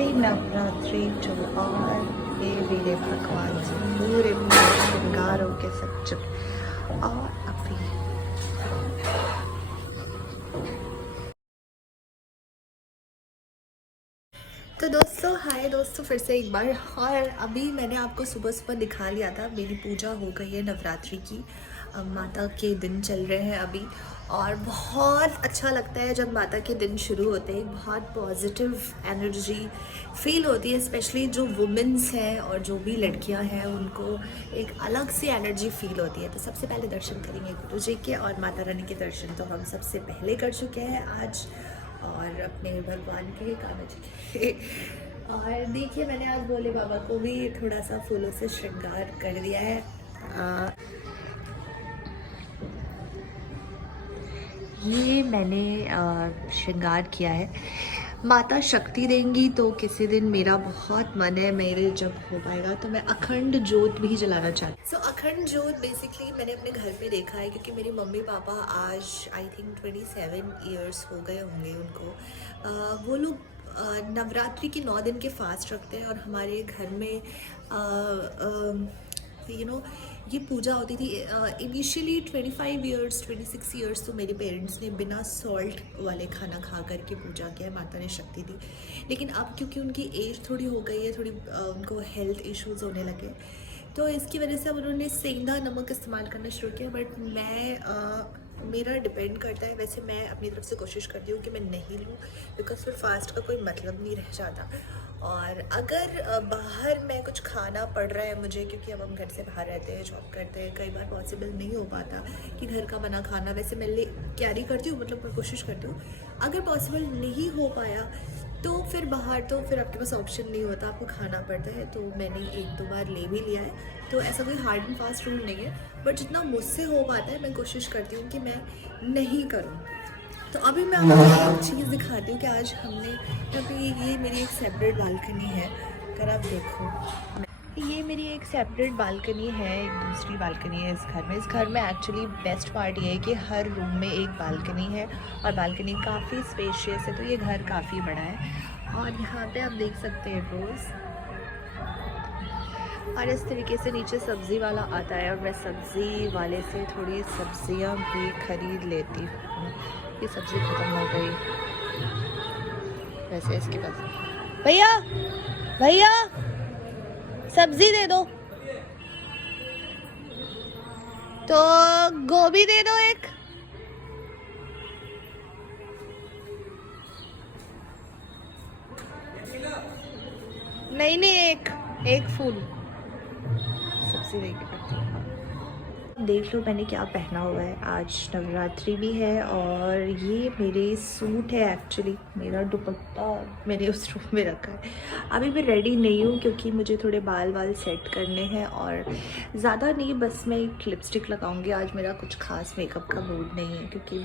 Happy Navratri to all. हे मेरे भगवान जी, पूरे श्रृंगार होके सच। और अभी तो दोस्तों, हाय दोस्तों, फिर से एक बार। और अभी मैंने आपको सुबह सुबह दिखा लिया था, मेरी पूजा हो गई है नवरात्रि की। माता के दिन चल रहे हैं अभी, और बहुत अच्छा लगता है जब माता के दिन शुरू होते हैं। बहुत पॉजिटिव एनर्जी फील होती है, स्पेशली जो वुमेन्स हैं और जो भी लड़कियां हैं, उनको एक अलग सी एनर्जी फील होती है। तो सबसे पहले दर्शन करेंगे गुरु जी के, और माता रानी के दर्शन तो हम सबसे पहले कर चुके हैं आज, और अपने भगवान के कान्हा जी के। और देखिए, मैंने आज भोले बाबा को भी थोड़ा सा फूलों से श्रृंगार कर दिया है। ये मैंने श्रृंगार किया है। माता शक्ति देंगी तो किसी दिन मेरा बहुत मन है, मेरे जब हो पाएगा तो मैं अखंड ज्योत भी जलाना चाहती हूँ। अखंड ज्योत बेसिकली मैंने अपने घर पे देखा है, क्योंकि मेरे मम्मी पापा आज आई थिंक 27 ईयर्स हो गए होंगे उनको। वो लोग नवरात्रि के 9 दिन के फास्ट रखते हैं, और हमारे घर में ये पूजा होती थी। इनिशियली 25 ईयर्स 26 ईयर्स तो मेरे पेरेंट्स ने बिना सॉल्ट वाले खाना खा करके पूजा किया है, माता ने शक्ति दी। लेकिन अब क्योंकि उनकी एज थोड़ी हो गई है, थोड़ी उनको हेल्थ इश्यूज होने लगे, तो इसकी वजह से अब उन्होंने सेंधा नमक इस्तेमाल करना शुरू किया। बट मेरा डिपेंड करता है। वैसे मैं अपनी तरफ से कोशिश करती हूँ कि मैं नहीं लूँ, बिकॉज फिर फास्ट का कोई मतलब नहीं रह जाता। और अगर बाहर मैं कुछ खाना पड़ रहा है मुझे, क्योंकि अब हम घर से बाहर रहते हैं, जॉब करते हैं, कई बार पॉसिबल नहीं हो पाता कि घर का बना खाना, वैसे मैं कैरी करती हूँ, मतलब मैं कोशिश करती हूँ। अगर पॉसिबल नहीं हो पाया तो फिर बाहर, तो फिर आपके पास ऑप्शन नहीं होता, आपको खाना पड़ता है। तो मैंने 1-2 बार ले भी लिया है, तो ऐसा कोई हार्ड एंड फास्ट रूल नहीं है। बट जितना मुझसे हो पाता है मैं कोशिश करती हूँ कि मैं नहीं करूँ। तो अभी मैं आपको एक चीज़ दिखाती हूँ कि आज हमने, क्योंकि ये मेरी एक सेपरेट बालकनी है, अगर आप देखो, ये मेरी एक सेपरेट बालकनी है, एक दूसरी बालकनी है इस घर में। इस घर में एक्चुअली बेस्ट पार्ट ये है कि हर रूम में एक बालकनी है, और बालकनी काफ़ी स्पेशियस है, तो ये घर काफ़ी बड़ा है। और यहाँ पे आप देख सकते हैं रोज़, और इस तरीके से नीचे सब्ज़ी वाला आता है, और मैं सब्ज़ी वाले से थोड़ी सब्जियाँ भी खरीद लेती हूँ। ये सब्ज़ी ख़त्म हो गई वैसे इसके पास। भैया भैया, सब्जी दे दो, तो गोभी दे दो एक। नहीं नहीं, एक फूल सब्जी देके करती हूँ। देख लो मैंने क्या पहना हुआ है, आज नवरात्रि भी है, और ये मेरे सूट है। एक्चुअली मेरा दुपट्टा मैंने उस रूम में रखा है। अभी मैं रेडी नहीं हूँ, क्योंकि मुझे थोड़े बाल सेट करने हैं, और ज़्यादा नहीं, बस मैं एक लिपस्टिक लगाऊंगी। आज मेरा कुछ खास मेकअप का मूड नहीं है, क्योंकि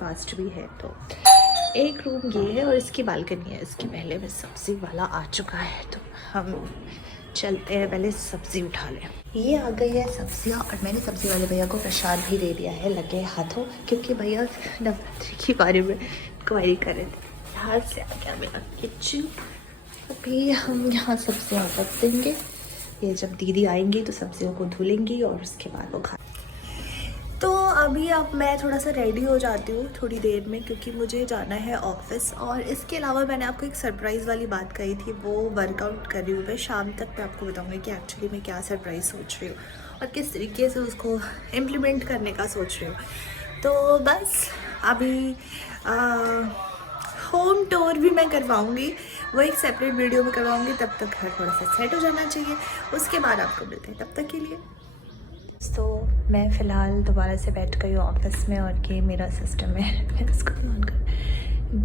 फास्ट भी है। तो एक रूम ये है, और इसकी बालकनी है। इसके पहले में सब्ज़ी वाला आ चुका है, तो हम चलते हैं, पहले सब्ज़ी उठा लें। ये आ गई है सब्जियाँ, और मैंने सब्ज़ी वाले भैया को प्रसाद भी दे दिया है लगे हाथों, क्योंकि भैया नवरात्रि के बारे में इंक्वायरी कर रहे थे। यहाँ से आ गया मेरा किचन। अभी हम यहाँ सब्जियाँ रख देंगे, ये जब दीदी आएंगी तो सब्जियों को धुलेंगी, और उसके बाद वो खा। तो अभी अब मैं थोड़ा सा रेडी हो जाती हूँ थोड़ी देर में, क्योंकि मुझे जाना है ऑफिस। और इसके अलावा मैंने आपको एक सरप्राइज़ वाली बात कही थी, वो वर्कआउट कर रही हूँ मैं। शाम तक मैं आपको बताऊँगी कि एक्चुअली मैं क्या सरप्राइज़ सोच रही हूँ, और किस तरीके से उसको इम्प्लीमेंट करने का सोच रही हूँ। तो बस अभी होम टूर भी मैं करवाऊँगी, वो एक सेपरेट वीडियो में करवाऊँगी। तब तक घर थोड़ा सा सेट हो जाना चाहिए, उसके बाद आपको मिलते हैं। तब तक के लिए तो मैं फ़िलहाल दोबारा से बैठ गई हूँ ऑफिस में, और ये मेरा सिस्टम है। मैं इसको ऑन कर,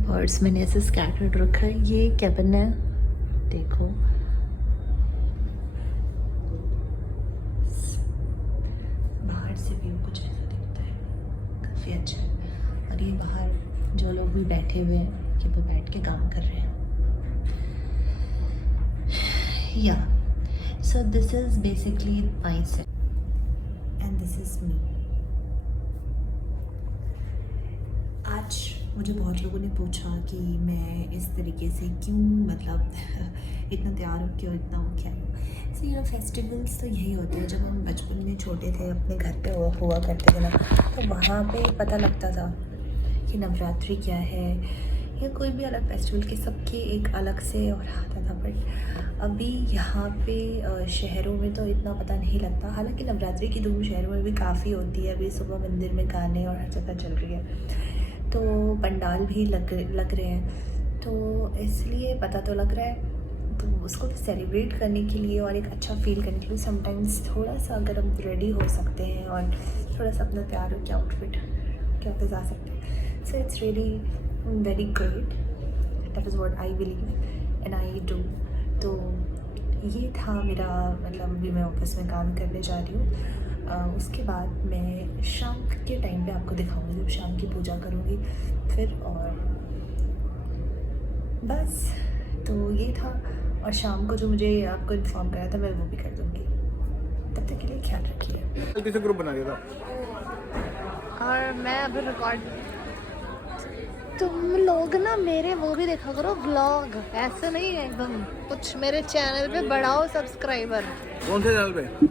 बर्ड्स मैंने ऐसे स्कैटर्ड रखा है। ये कैबिन है, देखो बाहर से व्यू कुछ ऐसा दिखता है, काफ़ी अच्छा है। और ये बाहर जो लोग भी बैठे हुए हैं, कि वो बैठ के काम कर रहे हैं। या so this is basically my set, and this is me। आज मुझे बहुत लोगों ने पूछा कि मैं इस तरीके से क्यों मतलब इतना तैयार हूँ, क्यों इतना हो, क्या हूँ। सो फेस्टिवल्स तो यही होते हैं। जब हम बचपन में छोटे थे, अपने घर पे हुआ करते थे ना, तो वहाँ पे पता लगता था कि नवरात्रि क्या है या कोई भी अलग फेस्टिवल के सबके एक अलग से और आता था। बट अभी यहाँ पे शहरों में तो इतना पता नहीं लगता। हालांकि नवरात्रि की धूम शहरों में भी काफ़ी होती है। अभी सुबह मंदिर में गाने और हर जगह चल रही है, तो पंडाल भी लग रहे हैं, तो इसलिए पता तो लग रहा है। तो उसको सेलिब्रेट करने के लिए और एक अच्छा फील करने के लिए समटाइम्स थोड़ा सा अगर हम रेडी हो सकते हैं और थोड़ा सा अपना तैयार हो के आउटफिट के ऑफिस आ सकते हैं, so it's really very great. That is what I believe and I do. तो ये था मेरा मतलब, अभी मैं ऑफिस में काम करने जा रही हूँ। उसके बाद मैं शाम के टाइम पे आपको दिखाऊंगी, जब शाम की पूजा करूँगी फिर। और बस तो ये था। और शाम को जो मुझे आपको इन्फॉर्म करा था मैं वो भी कर दूँगी। तब तक के लिए ख्याल रखिए। किसी ग्रुप बना दिया था और मैं अभी रिकॉर्ड, तुम लोग ना मेरे वो भी देखा करो व्लॉग, ऐसे नहीं है एकदम कुछ। मेरे चैनल पे बढ़ाओ सब्सक्राइबर। कौन से चैनल पे?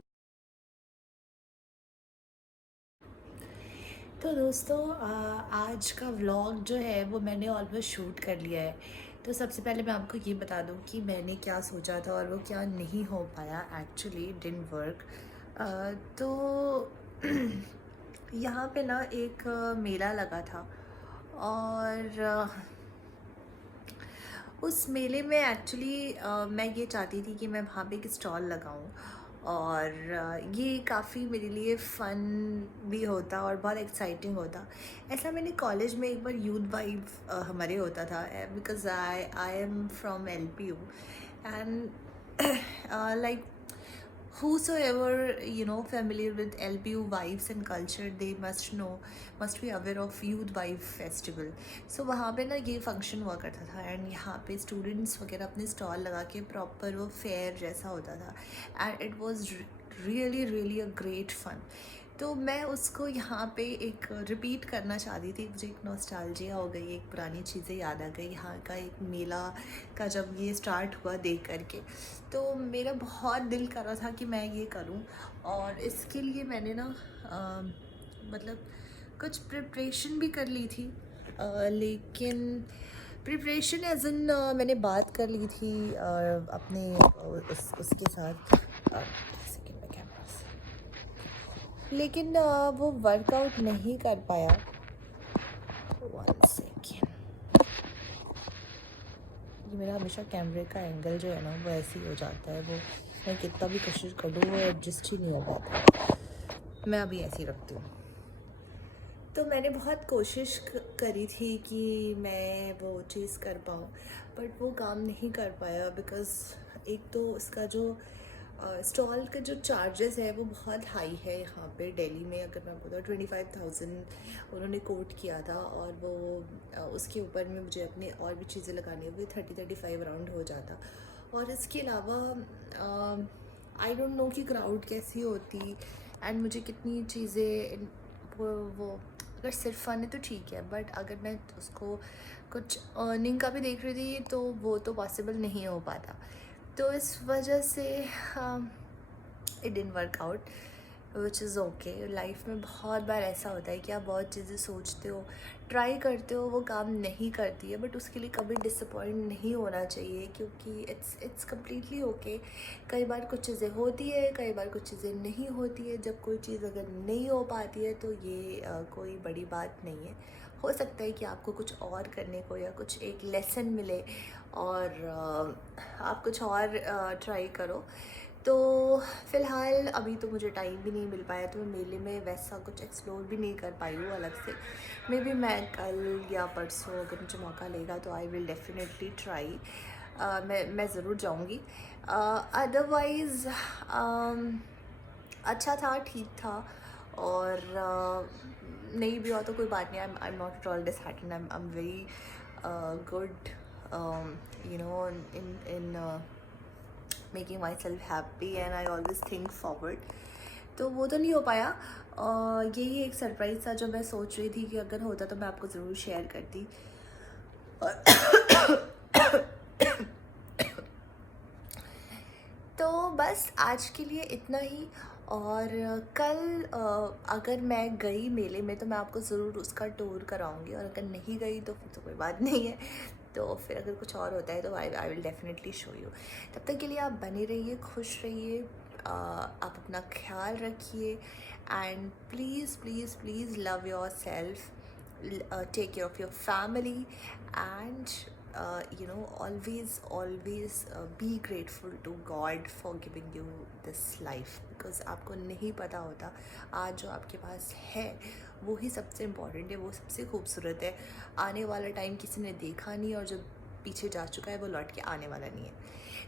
तो दोस्तों आज का व्लॉग जो है वो मैंने ऑलमोस्ट शूट कर लिया है। तो सबसे पहले मैं आपको ये बता दूं कि मैंने क्या सोचा था और वो क्या नहीं हो पाया। Actually didn't work. तो यहाँ पे ना एक मेला लगा था, और उस मेले में एक्चुअली मैं ये चाहती थी कि मैं वहाँ पे एक स्टॉल लगाऊँ, और ये काफ़ी मेरे लिए फ़न भी होता और बहुत एक्साइटिंग होता। ऐसा मैंने कॉलेज में एक बार यूथ वाइब हमारे होता था, because I am from LPU and like whosoever familiar with LPU vibes and culture, they must be aware of youth vibe festival. So वहाँ पे ना ये फंक्शन हुआ करता था, एंड यहाँ पे स्टूडेंट्स वगैरह अपने स्टॉल लगा के प्रॉपर वो फेयर जैसा होता था, and it was really a great fun. तो मैं उसको यहाँ पे एक रिपीट करना चाहती थी। मुझे एक नॉस्टैल्जिया हो गई, एक पुरानी चीज़ें याद आ गई यहाँ का एक मेला का जब ये स्टार्ट हुआ देख करके। तो मेरा बहुत दिल कर रहा था कि मैं ये करूँ, और इसके लिए मैंने ना मतलब कुछ प्रिपरेशन भी कर ली थी। लेकिन प्रिपरेशन एज इन मैंने बात कर ली थी अपने उसके साथ, सेकंड में कैमरा से, लेकिन वो वर्कआउट नहीं कर पाया। 1 सेकेंड। ये मेरा हमेशा कैमरे का एंगल जो है ना वो ऐसे ही हो जाता है, वो मैं कितना भी कोशिश कर लूँ वो एडजस्ट ही नहीं हो पाता। मैं अभी ऐसे ही रखती हूँ। तो मैंने बहुत कोशिश करी थी कि मैं वो चीज़ कर पाऊँ, बट वो काम नहीं कर पाया। बिकॉज़ एक तो उसका जो स्टॉल का जो चार्जेस है वो बहुत हाई है यहाँ पे दिल्ली में। अगर मैं बताऊँ 25,000 उन्होंने कोट किया था, और वो उसके ऊपर में मुझे अपने और भी चीज़ें लगानी हुई 30-35 अराउंड हो जाता। और इसके अलावा आई डोंट नो कि क्राउड कैसी होती एंड मुझे कितनी चीज़ें वो अगर सिर्फ फ़न है तो ठीक है, बट अगर मैं उसको कुछ अर्निंग का भी देख रही थी तो वो तो पॉसिबल नहीं हो पाता। तो इस वजह से it didn't work out, which is okay. Life में बहुत बार ऐसा होता है कि आप बहुत चीज़ें सोचते हो, ट्राई करते हो, वो काम नहीं करती है, बट उसके लिए कभी डिसअपॉइंट नहीं होना चाहिए, क्योंकि इट्स कम्प्लीटली ओके। कई बार कुछ चीज़ें होती है, कई बार कुछ चीज़ें नहीं होती है। जब कोई चीज़ अगर नहीं हो पाती है तो ये कोई बड़ी बात नहीं है। हो सकता है कि आपको कुछ और करने को या कुछ एक लेसन मिले और आप कुछ और ट्राई करो। तो फ़िलहाल अभी तो मुझे टाइम भी नहीं मिल पाया, तो मैं मेले में वैसा कुछ एक्सप्लोर भी नहीं कर पाई हूँ अलग से। मे बी मैं कल या परसों अगर मुझे मौका लेगा तो आई विल डेफिनेटली ट्राई। मैं ज़रूर जाऊँगी। अदरवाइज़ अच्छा था, ठीक था। और नहीं भी हुआ तो कोई बात नहीं। I am not at all disheartened. I am very good in making myself happy and I always think forward। तो वो तो नहीं हो पाया। यही एक सरप्राइज़ था जो मैं सोच रही थी कि अगर होता तो मैं आपको ज़रूर शेयर करती। तो बस आज के लिए इतना ही। और कल अगर मैं गई मेले में तो मैं आपको ज़रूर उसका टूर कराऊंगी, और अगर नहीं गई तो फिर तो कोई बात नहीं है। तो फिर अगर कुछ और होता है तो I will definitely show you. तब तक के लिए आप बने रहिए, खुश रहिए, आप अपना ख्याल रखिए, and please please please love your self, take care of your family, and always be grateful to God for giving you this life, because आपको नहीं पता होता आज जो आपके पास है वो ही सबसे इम्पॉर्टेंट है, वो सबसे खूबसूरत है। आने वाला टाइम किसी ने देखा नहीं, और जो पीछे जा चुका है वो लौट के आने वाला नहीं है।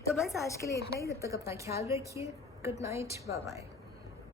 तो बस आज के लिए इतना ही। तब तक अपना ख्याल रखिए। Good night, bye bye.